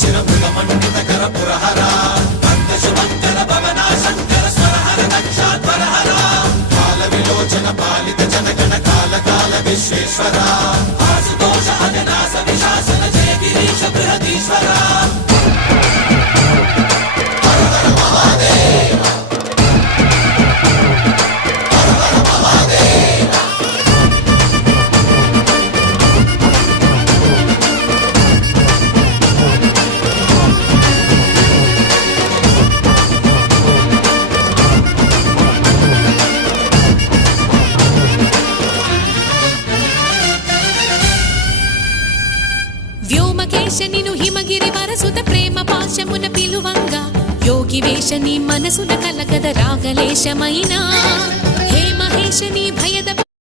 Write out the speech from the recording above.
शिरमृगमण्डितकर पुरहरा शुभङ्कर भवना शङ्कर स्वरहर दक्षाध्वरहरा कालविलोचन पालित जनगण काल काल विश्वेश्वरा आशुतोष अजनास विशासन जय गिरीश बृहदीश्वरा हर हर महादेव हर हर महादेव వ్యోమకేశ నిను హిమగిరి వరసుత ప్రేమ పాశమున పిలువంగా యోగి వేష నీ మనసున కలగద రాగలేశమైనా హే మహేశ నీ భయద